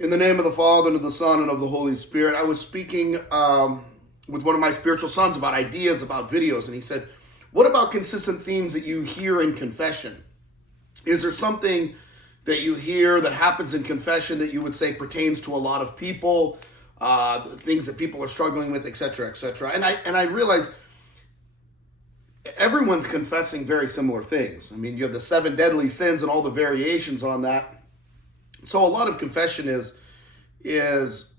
In the name of the Father, and of the Son, and of the Holy Spirit. I was speaking with one of my spiritual sons about ideas, about videos, and he said, what about consistent themes that you hear in confession? Is there something that you hear that happens in confession that you would say pertains to a lot of people, things that people are struggling with, etc., etc.? And I realized everyone's confessing very similar things. I mean, you have the 7 deadly sins and all the variations on that. So a lot of confession is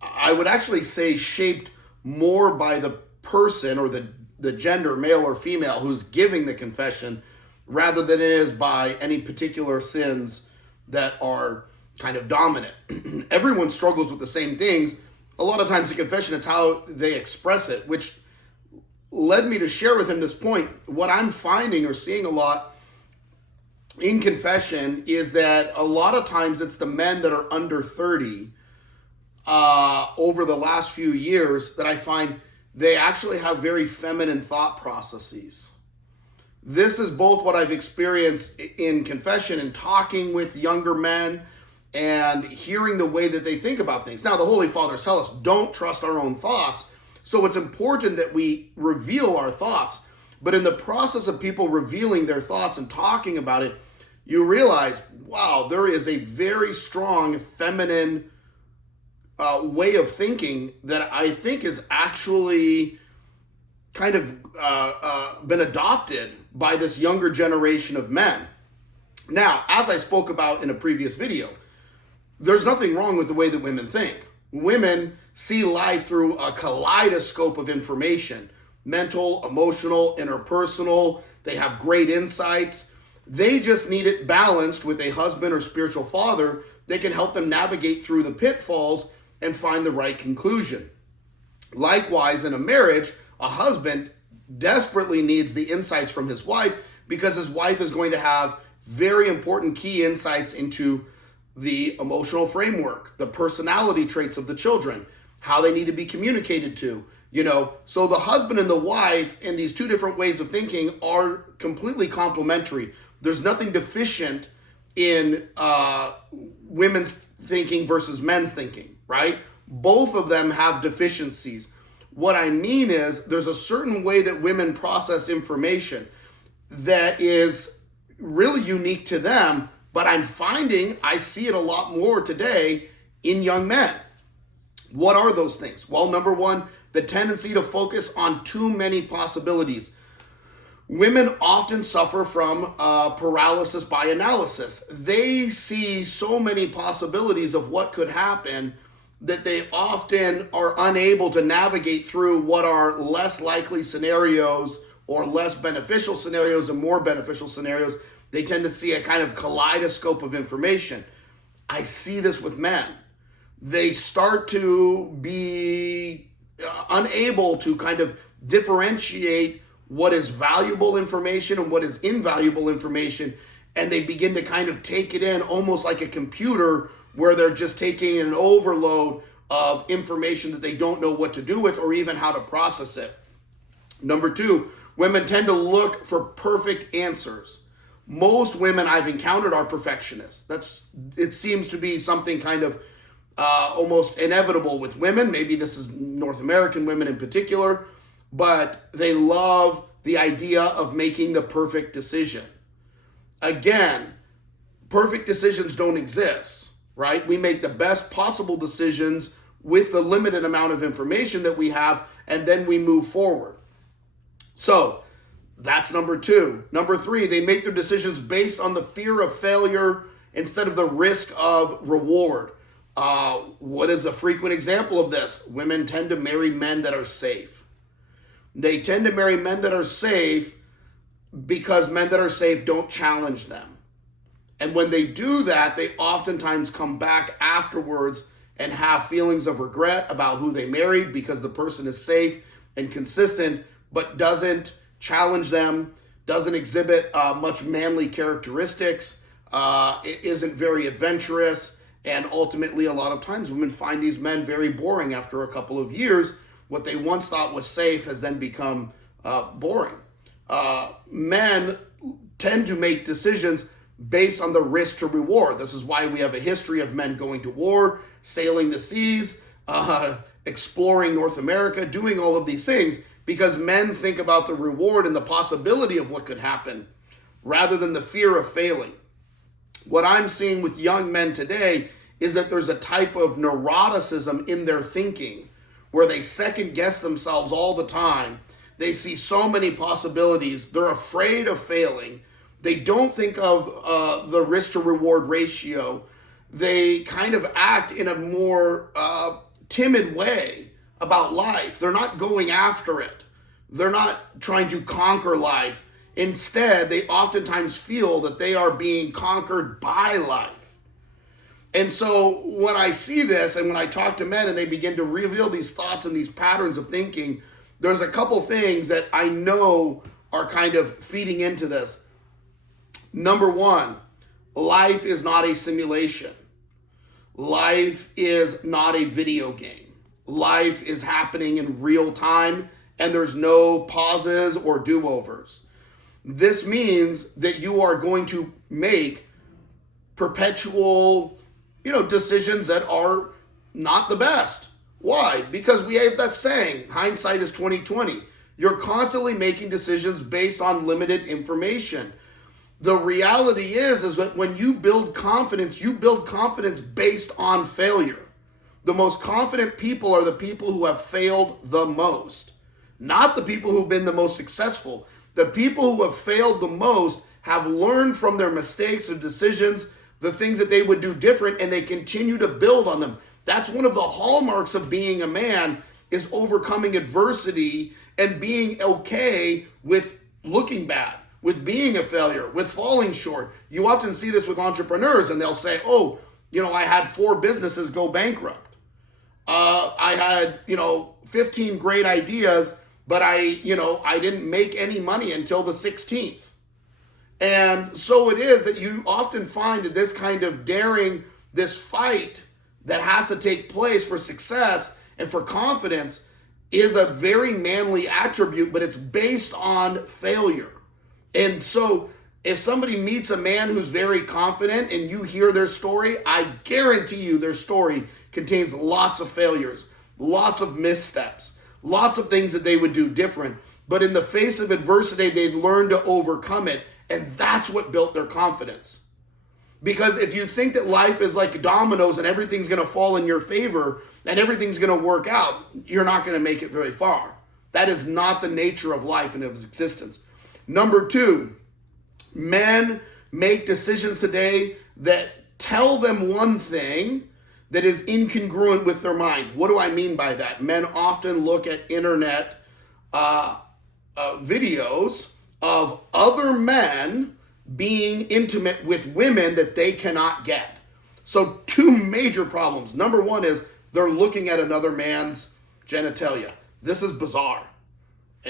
I would actually say shaped more by the person or the gender, male or female, who's giving the confession, rather than it is by any particular sins that are kind of dominant. Everyone struggles with the same things. A lot of times the confession, it's how they express it, which led me to share with him this point. What I'm finding or seeing a lot in confession is that a lot of times it's the men that are under 30 over the last few years that I find they actually have very feminine thought processes. This is both what I've experienced in confession and talking with younger men and hearing the way that they think about things. Now, the Holy Fathers tell us don't trust our own thoughts. So it's important that we reveal our thoughts. But in the process of people revealing their thoughts and talking about it, you realize, wow, there is a very strong feminine way of thinking that I think is actually kind of been adopted by this younger generation of men. Now, as I spoke about in a previous video, there's nothing wrong with the way that women think. Women see life through a kaleidoscope of information, mental, emotional, interpersonal. They have great insights. They just need it balanced with a husband or spiritual father that can help them navigate through the pitfalls and find the right conclusion. Likewise, in a marriage, a husband desperately needs the insights from his wife because his wife is going to have very important key insights into the emotional framework, the personality traits of the children, how they need to be communicated to. So the husband and the wife in these two different ways of thinking are completely complementary. There's nothing deficient in women's thinking versus men's thinking, right? Both of them have deficiencies. What I mean is there's a certain way that women process information that is really unique to them, but I'm finding I see it a lot more today in young men. What are those things? Well, number one, the tendency to focus on too many possibilities. Women often suffer from paralysis by analysis. They see so many possibilities of what could happen that they often are unable to navigate through what are less likely scenarios or less beneficial scenarios and more beneficial scenarios. They tend to see a kind of kaleidoscope of information. I see this with men. They start to be unable to kind of differentiate what is valuable information and what is invaluable information, and they begin to kind of take it in almost like a computer where they're just taking an overload of information that they don't know what to do with or even how to process it. Number two, women tend to look for perfect answers. Most women I've encountered are perfectionists. It seems to be something kind of almost inevitable with women. Maybe this is North American women in particular, but they love the idea of making the perfect decision. Again, perfect decisions don't exist, right? We make the best possible decisions with the limited amount of information that we have, and then we move forward. So that's number two. Number three, they make their decisions based on the fear of failure instead of the risk of reward. What is a frequent example of this? Women tend to marry men that are safe. They tend to marry men that are safe because men that are safe don't challenge them. And when they do that, they oftentimes come back afterwards and have feelings of regret about who they married because the person is safe and consistent, but doesn't challenge them, doesn't exhibit much manly characteristics, it isn't very adventurous. And ultimately, a lot of times women find these men very boring after a couple of years. What they once thought was safe has then become boring. Men tend to make decisions based on the risk to reward. This is why we have a history of men going to war, sailing the seas, exploring North America, doing all of these things, because men think about the reward and the possibility of what could happen rather than the fear of failing. What I'm seeing with young men today is that there's a type of neuroticism in their thinking where they second guess themselves all the time. They see so many possibilities. They're afraid of failing. They don't think of the risk to reward ratio. They kind of act in a more timid way about life. They're not going after it. They're not trying to conquer life. Instead, they oftentimes feel that they are being conquered by life. And so when I see this and when I talk to men and they begin to reveal these thoughts and these patterns of thinking, there's a couple things that I know are kind of feeding into this. Number one, life is not a simulation. Life is not a video game. Life is happening in real time, and there's no pauses or do-overs. This means that you are going to make perpetual, decisions that are not the best. Why? Because we have that saying, hindsight is 20/20. You're constantly making decisions based on limited information. The reality is that when you build confidence based on failure. The most confident people are the people who have failed the most, not the people who've been the most successful. The people who have failed the most have learned from their mistakes or decisions, the things that they would do different, and they continue to build on them. That's one of the hallmarks of being a man, is overcoming adversity and being okay with looking bad, with being a failure, with falling short. You often see this with entrepreneurs, and they'll say, I had 4 businesses go bankrupt. I had, 15 great ideas, but I didn't make any money until the 16th. And so it is that you often find that this kind of daring, this fight that has to take place for success and for confidence is a very manly attribute, but it's based on failure. And so if somebody meets a man who's very confident and you hear their story, I guarantee you their story contains lots of failures, lots of missteps, lots of things that they would do different. But in the face of adversity, they'd learn to overcome it. And that's what built their confidence. Because if you think that life is like dominoes and everything's going to fall in your favor and everything's going to work out, you're not going to make it very far. That is not the nature of life and of existence. Number 2, men make decisions today that tell them one thing that is incongruent with their mind. What do I mean by that? Men often look at internet videos of other men being intimate with women that they cannot get. So 2 major problems. Number 1 is they're looking at another man's genitalia. This is bizarre.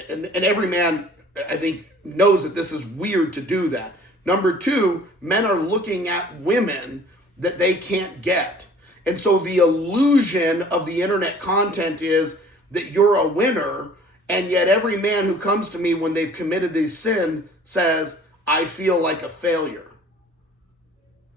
And every man, I think, knows that this is weird to do that. Number 2, men are looking at women that they can't get. And so the illusion of the internet content is that you're a winner, and yet every man who comes to me when they've committed this sin says, I feel like a failure.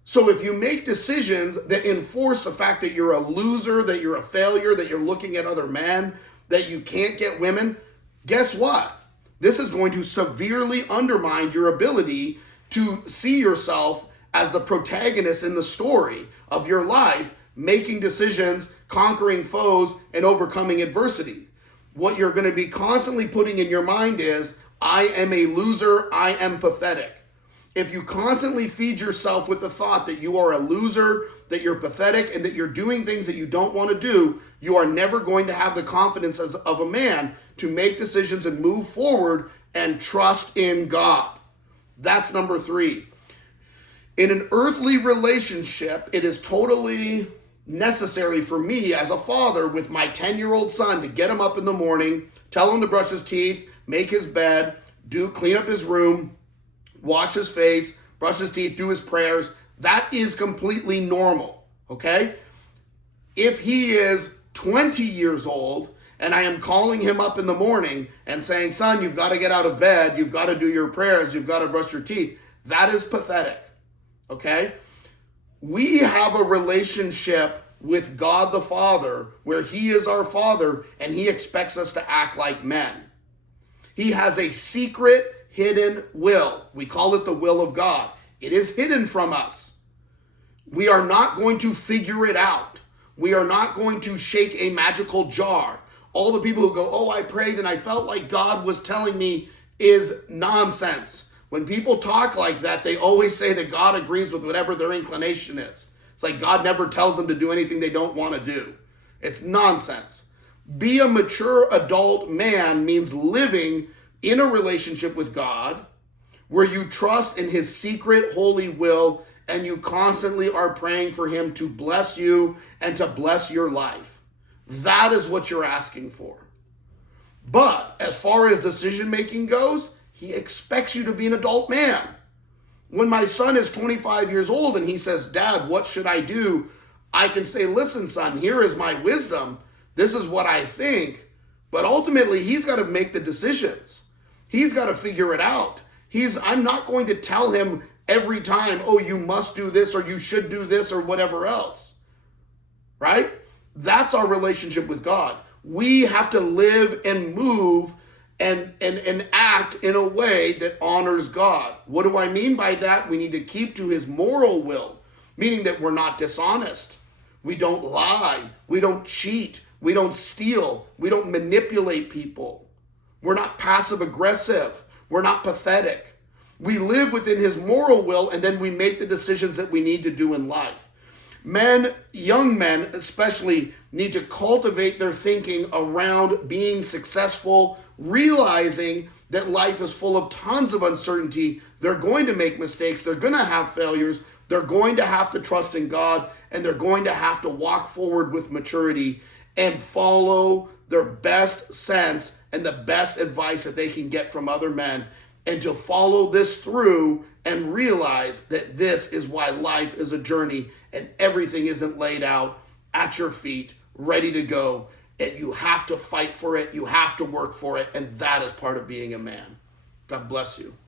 So if you make decisions that enforce the fact that you're a loser, that you're a failure, that you're looking at other men, that you can't get women, guess what? This is going to severely undermine your ability to see yourself as the protagonist in the story of your life, making decisions, conquering foes, and overcoming adversity. What you're going to be constantly putting in your mind is, I am a loser, I am pathetic. If you constantly feed yourself with the thought that you are a loser, that you're pathetic, and that you're doing things that you don't want to do, you are never going to have the confidence of a man to make decisions and move forward and trust in God. That's number 3. In an earthly relationship, it is totally necessary for me as a father with my 10-year-old son to get him up in the morning, tell him to brush his teeth, make his bed, clean up his room, wash his face, brush his teeth, do his prayers. That is completely normal, okay? If he is 20 years old and I am calling him up in the morning and saying, son, you've got to get out of bed, you've got to do your prayers, you've got to brush your teeth, that is pathetic. okay? We have a relationship with God the Father where he is our Father and he expects us to act like men. He has a secret, hidden will. We call it the will of God. It is hidden from us. We are not going to figure it out. We are not going to shake a magical jar. All the people who go, oh, I prayed and I felt like God was telling me, is nonsense. When people talk like that, they always say that God agrees with whatever their inclination is. It's like God never tells them to do anything they don't want to do. It's nonsense. Be a mature adult man means living in a relationship with God where you trust in his secret holy will and you constantly are praying for him to bless you and to bless your life. That is what you're asking for. But as far as decision making goes, he expects you to be an adult man. When my son is 25 years old and he says, Dad, what should I do? I can say, listen, son, here is my wisdom. This is what I think. But ultimately, he's got to make the decisions. He's got to figure it out. I'm not going to tell him every time, oh, you must do this or you should do this or whatever else. Right? That's our relationship with God. We have to live and move and act in a way that honors God. What do I mean by that? We need to keep to his moral will, meaning that we're not dishonest. We don't lie. We don't cheat. We don't steal. We don't manipulate people. We're not passive aggressive. We're not pathetic. We live within his moral will, and then we make the decisions that we need to do in life. Men, young men especially, need to cultivate their thinking around being successful, realizing that life is full of tons of uncertainty. They're going to make mistakes. They're going to have failures. They're going to have to trust in God, and they're going to have to walk forward with maturity and follow their best sense and the best advice that they can get from other men, and to follow this through and realize that this is why life is a journey and everything isn't laid out at your feet, ready to go. And you have to fight for it. You have to work for it. And that is part of being a man. God bless you.